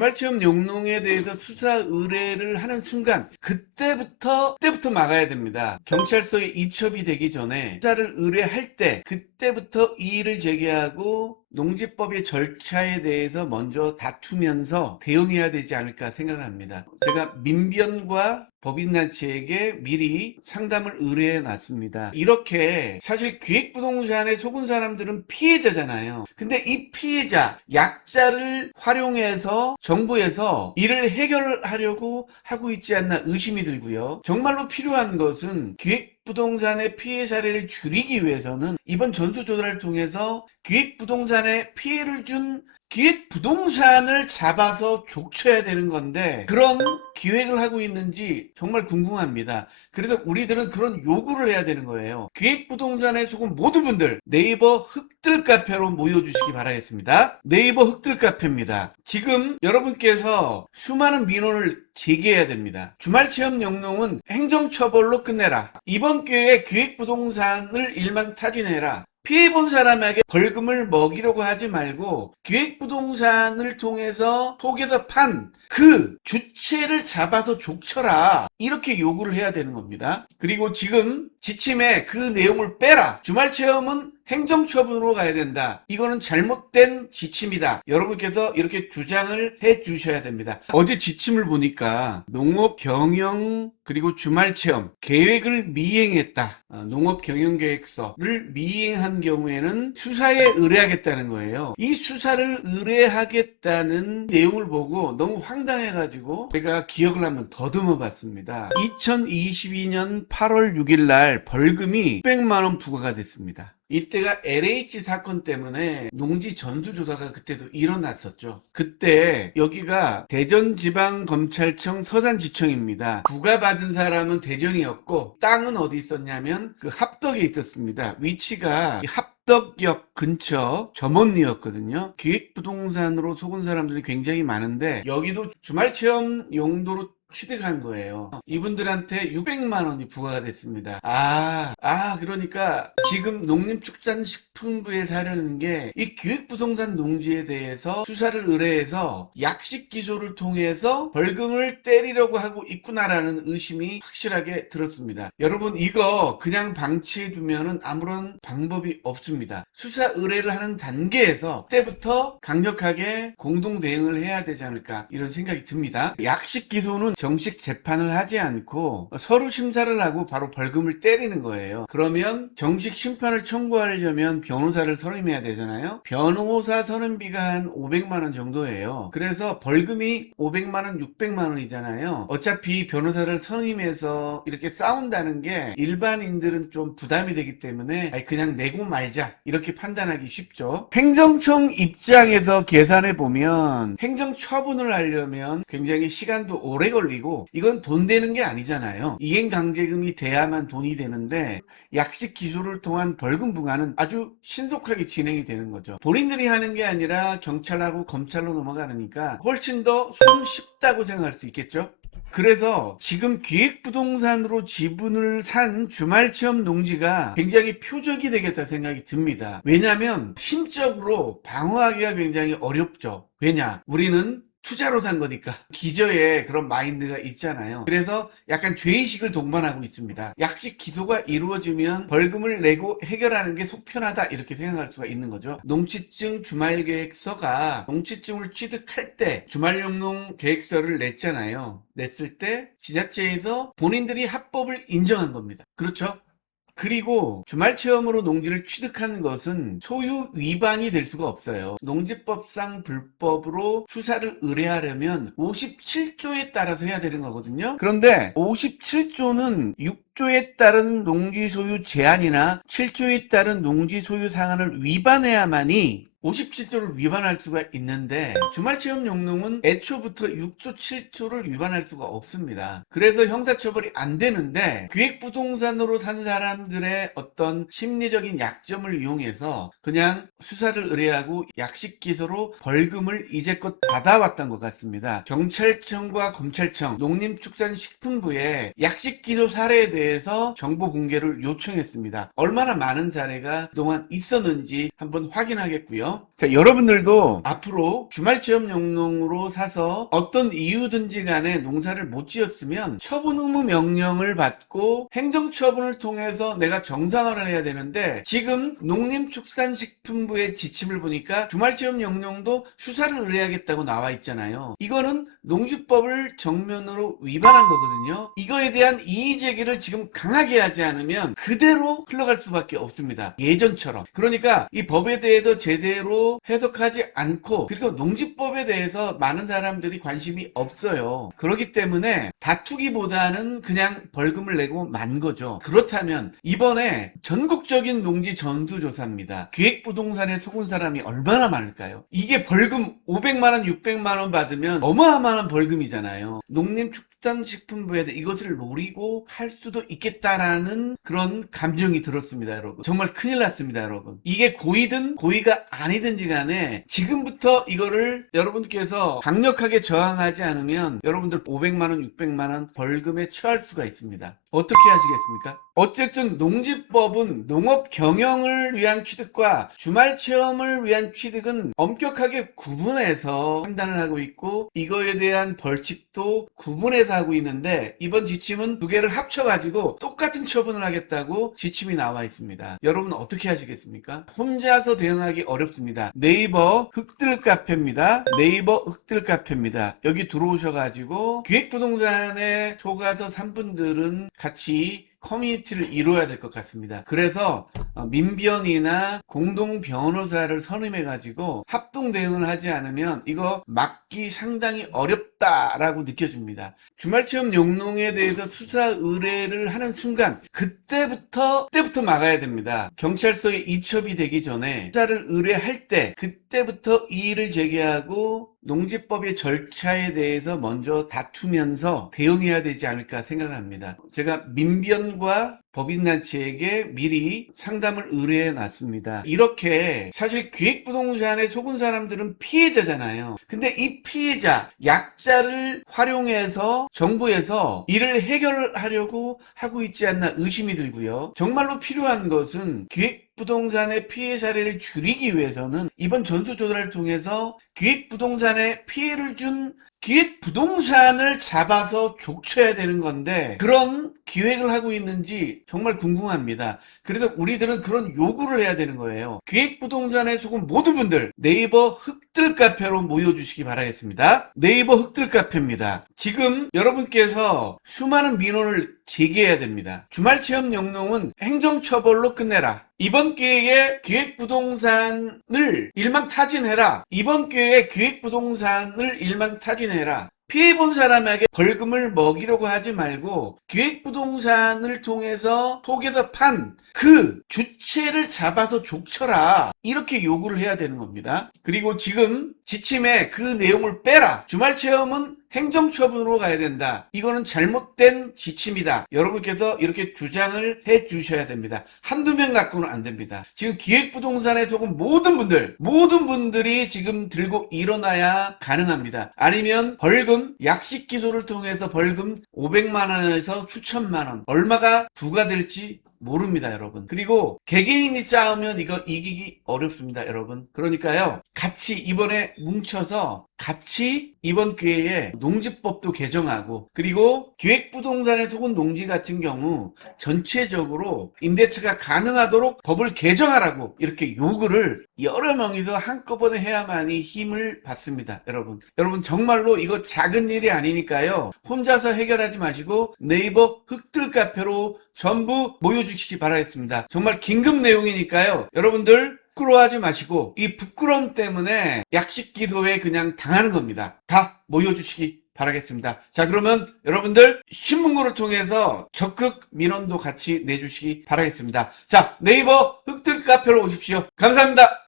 주말체험 용농에 대해서 수사 의뢰를 하는 순간 그때부터 막아야 됩니다. 경찰서에 이첩이 되기 전에 수사를 의뢰할 때 그때부터 이의를 제기하고 농지법의 절차에 대해서 먼저 다투면서 대응해야 되지 않을까 생각합니다. 제가 민변과 법인단체에게 미리 상담을 의뢰해 놨습니다. 이렇게 사실 기획부동산에 속은 사람들은 피해자잖아요. 근데 이 피해자, 약자를 활용해서 정부에서 이를 해결하려고 하고 있지 않나 의심이 들고요. 정말로 필요한 것은 기획부동산의 피해 사례를 줄이기 위해서는 이번 전수조사를 통해서 기획부동산에 피해를 준 기획부동산을 잡아서 족쳐야 되는 건데 그런 기획을 하고 있는지 정말 궁금합니다. 그래서 우리들은 그런 요구를 해야 되는 거예요. 기획부동산에 속은 모든 분들 네이버 흑들 카페로 모여주시기 바라겠습니다. 네이버 흑들 카페입니다. 지금 여러분께서 수많은 민원을 제기해야 됩니다. 주말체험 영농은 행정처벌로 끝내라. 이번 기회에 기획부동산을 일망타진해라. 피해본 사람에게 벌금을 먹이려고 하지 말고 기획부동산을 통해서 속에서 판 그 주체를 잡아서 족쳐라, 이렇게 요구를 해야 되는 겁니다. 그리고 지금 지침에 그 내용을 빼라. 주말체험은 행정처분으로 가야 된다. 이거는 잘못된 지침이다. 여러분께서 이렇게 주장을 해 주셔야 됩니다. 어제 지침을 보니까 농업경영 그리고 주말체험 계획을 미행했다. 농업경영계획서를 미행한 경우에는 수사에 의뢰하겠다는 거예요. 이 수사를 의뢰하겠다는 내용을 보고 너무 황당해가지고 제가 기억을 한번 더듬어 봤습니다. 2022년 8월 6일 날 벌금이 600만 원 부과가 됐습니다. 이때가 LH 사건 때문에 농지 전수조사가 그때도 일어났었죠. 그때 여기가 대전지방검찰청 서산지청입니다. 부과받은 사람은 대전이었고 땅은 어디 있었냐면 그 합덕에 있었습니다. 위치가 합덕역 근처 점원리였거든요. 기획부동산으로 속은 사람들이 굉장히 많은데 여기도 주말체험 용도로 취득한 거예요. 이분들한테 600만 원이 부과가 됐습니다. 그러니까 지금 농림축산식품부에서 하려는 게 이 기획부동산 농지에 대해서 수사를 의뢰해서 약식 기소를 통해서 벌금을 때리려고 하고 있구나라는 의심이 확실하게 들었습니다. 여러분, 이거 그냥 방치해 두면은 아무런 방법이 없습니다. 수사 의뢰를 하는 단계에서 그때부터 강력하게 공동 대응을 해야 되지 않을까, 이런 생각이 듭니다. 약식 기소는 정식 재판을 하지 않고 서류 심사를 하고 바로 벌금을 때리는 거예요. 그러면 정식 심판을 청구하려면 변호사를 선임해야 되잖아요. 변호사 선임비가 한 500만 원 정도예요. 그래서 벌금이 500만 원, 600만 원이잖아요. 어차피 변호사를 선임해서 이렇게 싸운다는 게 일반인들은 좀 부담이 되기 때문에 그냥 내고 말자, 이렇게 판단하기 쉽죠. 행정청 입장에서 계산해 보면 행정처분을 하려면 굉장히 시간도 오래 걸리고 이건 돈 되는 게 아니잖아요. 이행강제금이 돼야만 돈이 되는데 약식 기소를 통한 벌금 부과는 아주 신속하게 진행이 되는 거죠. 본인들이 하는 게 아니라 경찰하고 검찰로 넘어가니까 훨씬 더 손쉽다고 생각할 수 있겠죠. 그래서 지금 기획부동산으로 지분을 산 주말체험 농지가 굉장히 표적이 되겠다 생각이 듭니다. 왜냐하면 심적으로 방어하기가 굉장히 어렵죠. 왜냐? 우리는 투자로 산 거니까 기저에 그런 마인드가 있잖아요. 그래서 약간 죄의식을 동반하고 있습니다. 약식 기소가 이루어지면 벌금을 내고 해결하는 게 속편하다, 이렇게 생각할 수가 있는 거죠. 농지증 주말계획서가 농지증을 취득할 때 주말용농 계획서를 냈잖아요. 냈을 때 지자체에서 본인들이 합법을 인정한 겁니다. 그렇죠? 그리고 주말체험으로 농지를 취득한 것은 소유 위반이 될 수가 없어요. 농지법상 불법으로 수사를 의뢰하려면 57조에 따라서 해야 되는 거거든요. 그런데 57조는 6조에 따른 농지 소유 제한이나 7조에 따른 농지 소유 상한을 위반해야만이 57조를 위반할 수가 있는데 주말체험 용농은 애초부터 6조 7조를 위반할 수가 없습니다. 그래서 형사처벌이 안 되는데 기획부동산으로 산 사람들의 어떤 심리적인 약점을 이용해서 그냥 수사를 의뢰하고 약식 기소로 벌금을 이제껏 받아왔던 것 같습니다. 경찰청과 검찰청, 농림축산식품부에 약식 기소 사례에 대해서 정보 공개를 요청했습니다. 얼마나 많은 사례가 그동안 있었는지 한번 확인하겠고요. 있어요. 자, 여러분들도 앞으로 주말체험용농으로 사서 어떤 이유든지 간에 농사를 못 지었으면 처분 의무 명령을 받고 행정처분을 통해서 내가 정상화를 해야 되는데, 지금 농림축산식품부의 지침을 보니까 주말체험용농도 수사를 의뢰하겠다고 나와 있잖아요. 이거는 농지법을 정면으로 위반한 거거든요. 이거에 대한 이의제기를 지금 강하게 하지 않으면 그대로 흘러갈 수밖에 없습니다. 예전처럼. 그러니까 이 법에 대해서 제대로 해석하지 않고, 그리고 농지법에 대해서 많은 사람들이 관심이 없어요. 그렇기 때문에 다투기보다는 그냥 벌금을 내고 만 거죠. 그렇다면 이번에 전국적인 농지 전수조사입니다. 기획부동산에 속은 사람이 얼마나 많을까요? 이게 벌금 500만원 600만원 받으면 어마어마한 벌금이잖아요. 농림축산식품부에 이것을 노리고 할 수도 있겠다라는 그런 감정이 들었습니다, 여러분. 정말 큰일 났습니다, 여러분. 이게 고의든 고의가 아니든지 간에 지금부터 이거를 여러분께서 강력하게 저항하지 않으면 여러분들 500만원 600만원 벌금에 처할 수가 있습니다. 어떻게 하시겠습니까? 어쨌든 농지법은 농업 경영을 위한 취득과 주말 체험을 위한 취득은 엄격하게 구분해서 판단을 하고 있고, 이거에 대한 벌칙도 구분해서 하고 있는데, 이번 지침은 두 개를 합쳐가지고 똑같은 처분을 하겠다고 지침이 나와 있습니다. 여러분 어떻게 하시겠습니까? 혼자서 대응하기 어렵습니다. 네이버 흑들 카페입니다. 네이버 흑들 카페입니다. 여기 들어오셔가지고 기획부동산에 속아서 산 분들은 같이 커뮤니티를 이루어야 될 것 같습니다. 그래서 민변이나 공동 변호사를 선임해 가지고 합동 대응을 하지 않으면 이거 막기 상당히 어렵다라고 느껴집니다. 주말체험 용농에 대해서 수사 의뢰를 하는 순간 그때부터 막아야 됩니다. 경찰서에 이첩이 되기 전에 수사를 의뢰할 때 그때부터 이의를 제기하고 농지법의 절차에 대해서 먼저 다투면서 대응해야 되지 않을까 생각합니다. 제가 민변과 법인단체에게 미리 상담을 의뢰해 놨습니다. 이렇게 사실 기획부동산에 속은 사람들은 피해자잖아요. 근데 이 피해자, 약자를 활용해서 정부에서 이를 해결하려고 하고 있지 않나 의심이 들고요. 정말로 필요한 것은 기획부동산의 피해 사례를 줄이기 위해서는 이번 전수조사를 통해서 기획부동산에 피해를 준 기획부동산을 잡아서 족쳐야 되는 건데, 그런 기획을 하고 있는지 정말 궁금합니다. 그래서 우리들은 그런 요구를 해야 되는 거예요. 기획부동산에 속은 모든 분들 네이버 흑들 카페로 모여주시기 바라겠습니다. 네이버 흑들 카페입니다. 지금 여러분께서 수많은 민원을 제기해야 됩니다. 주말체험 용농은 행정처벌로 끝내라. 이번 기회에 기획부동산을 일망타진해라. 이번 기회에 기획부동산을 일망타진해라. 피해본 사람에게 벌금을 먹이려고 하지 말고 기획부동산을 통해서 속에서 판 그 주체를 잡아서 족쳐라, 이렇게 요구를 해야 되는 겁니다. 그리고 지금 지침에 그 내용을 빼라. 주말체험은 행정처분으로 가야 된다. 이거는 잘못된 지침이다. 여러분께서 이렇게 주장을 해 주셔야 됩니다. 한두 명 갖고는 안 됩니다. 지금 기획부동산에 속은 모든 분들이 지금 들고 일어나야 가능합니다. 아니면 벌금, 약식 기소를 통해서 벌금 500만원에서 수천만원, 얼마가 부과될지 모릅니다, 여러분. 그리고 개개인이 싸우면 이거 이기기 어렵습니다, 여러분. 그러니까요, 같이 이번에 뭉쳐서 같이 이번 기회에 농지법도 개정하고, 그리고 기획부동산에 속은 농지 같은 경우 전체적으로 임대차가 가능하도록 법을 개정하라고 이렇게 요구를 여러 명이서 한꺼번에 해야만이 힘을 받습니다, 여러분. 여러분 정말로 이거 작은 일이 아니니까요, 혼자서 해결하지 마시고 네이버 흑들 카페로 전부 모여주시기 바라겠습니다. 정말 긴급 내용이니까요, 여러분들 부끄러워하지 마시고, 이 부끄러움 때문에 약식 기소에 그냥 당하는 겁니다. 다 모여주시기 바라겠습니다. 자, 그러면 여러분들 신문고를 통해서 적극 민원도 같이 내주시기 바라겠습니다. 자, 네이버 흑들 카페로 오십시오. 감사합니다.